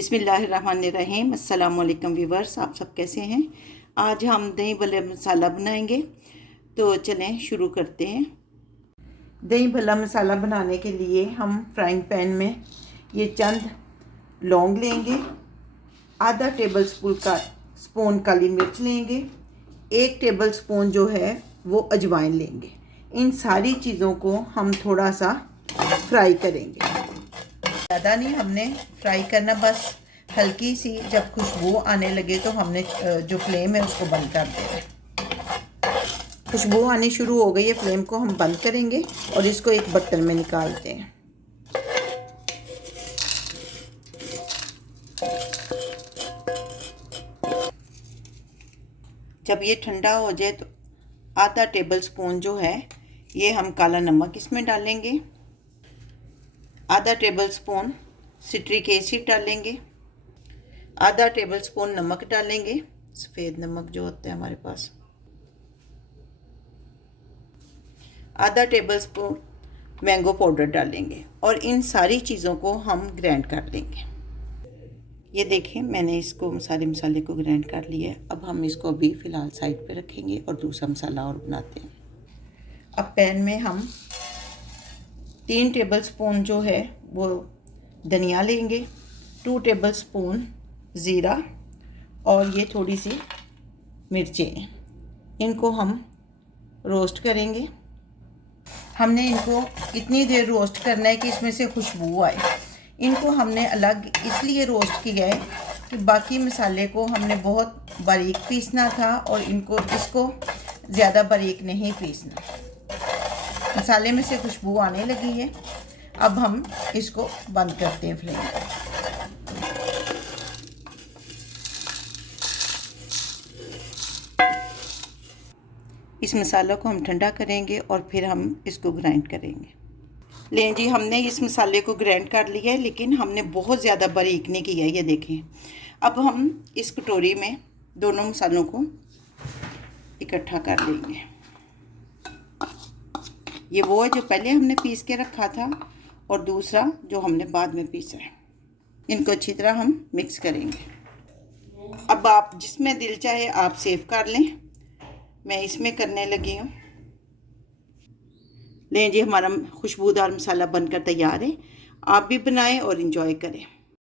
बिस्मिल्लाहिर्रहमानिर्रहीम। अस्सलाम वालेकुम व्यूवर्स, आप सब कैसे हैं। आज हम दही भल्ला मसाला बनाएंगे, तो चलें शुरू करते हैं। दही भल्ला मसाला बनाने के लिए हम फ्राइंग पैन में ये चंद लौंग लेंगे, आधा टेबल स्पून काली मिर्च लेंगे, 1 टेबल स्पून जो है वो अजवाइन लेंगे। इन सारी चीज़ों को हम थोड़ा सा फ्राई करेंगे। ज़्यादा नहीं हमने फ्राई करना, बस हल्की सी। जब खुशबू आने लगे तो हमने जो फ्लेम है उसको बंद कर देना। खुशबू आनी शुरू हो गई है, फ्लेम को हम बंद करेंगे और इसको एक बर्तन में निकालते हैं। जब ये ठंडा हो जाए तो आधा टेबल स्पून जो है ये हम काला नमक इसमें डालेंगे, आधा टेबल स्पून सिट्रिक एसिड डालेंगे, आधा टेबल स्पून नमक डालेंगे, सफ़ेद नमक जो होता है हमारे पास, आधा टेबल स्पून मैंगो पाउडर डालेंगे और इन सारी चीज़ों को हम ग्राइंड कर लेंगे। ये देखें, मैंने इसको सारे मसाले को ग्राइंड कर लिया है। अब हम इसको अभी फ़िलहाल साइड पे रखेंगे और दूसरा मसाला और बनाते हैं। अब पैन में हम 3 टेबल स्पून जो है वो धनिया लेंगे, 2 टेबल स्पून ज़ीरा और ये थोड़ी सी मिर्चें, इनको हम रोस्ट करेंगे। हमने इनको इतनी देर रोस्ट करना है कि इसमें से खुशबू आए। इनको हमने अलग इसलिए रोस्ट किया है कि बाकी मसाले को हमने बहुत बारीक पीसना था और इसको ज़्यादा बारीक नहीं पीसना। मसाले में से खुशबू आने लगी है, अब हम इसको बंद करते हैं फ्लेम। इस मसाला को हम ठंडा करेंगे और फिर हम इसको ग्राइंड करेंगे। लें जी, हमने इस मसाले को ग्राइंड कर लिया है, लेकिन हमने बहुत ज़्यादा बारीक नहीं किया है। ये देखें। अब हम इस कटोरी में दोनों मसालों को इकट्ठा कर लेंगे। ये वो है जो पहले हमने पीस के रखा था और दूसरा जो हमने बाद में पीसा है। इनको अच्छी तरह हम मिक्स करेंगे। अब आप जिसमें दिल चाहे आप सेव कर लें, मैं इसमें करने लगी हूँ। लें जी, हमारा खुशबूदार मसाला बनकर तैयार है। आप भी बनाएं और इंजॉय करें।